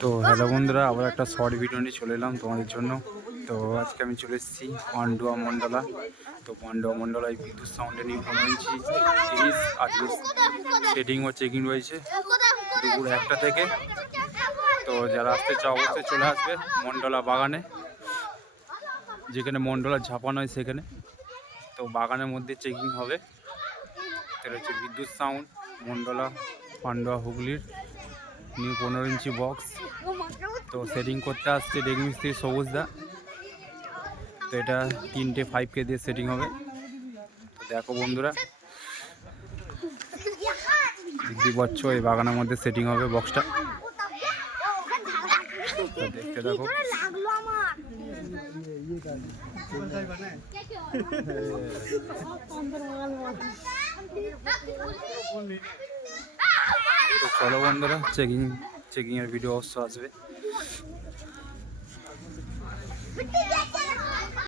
তো হ্যালো বন্ধুরা, আবার একটা শর্ট ভিডিও নিয়ে চলে এলাম তোমাদের জন্য। তো আজকে আমি চলে এসেছি পান্ডুয়া মন্ডলা। তো পান্ডুয়া মন্ডলায় বিদ্যুৎ সাউন্ডে নিয়ে 15 ইঞ্চি জিনিস আজকে সেটিং ও চেকিং রয়েছে দুপুর 1টা থেকে। তো যারা আসতে চাও অবশ্যই চলে আসবে মন্ডলা বাগানে, যেখানে মন্ডলা ঝাপানো হয় সেখানে। তো বাগানের মধ্যে চেকিং হবে। এটা হচ্ছে বিদ্যুৎ সাউন্ড মন্ডলা পান্ডুয়া হুগলির নিউ 15 ইঞ্চি বক্স। তো সেটিং করতে আসছে ডেগমিস্ত্রি সবুজদা। তো এটা 3টে 5K দিয়ে সেটিং হবে। তো দেখো বন্ধুরা, দেখতে পাচ্ছ এই বাগানের মধ্যে সেটিং হবে বক্সটা। তো দেখতে থাকো। তো চলো বন্ধুরা, চেকিং এর ভিডিও অবশ্য আসবে।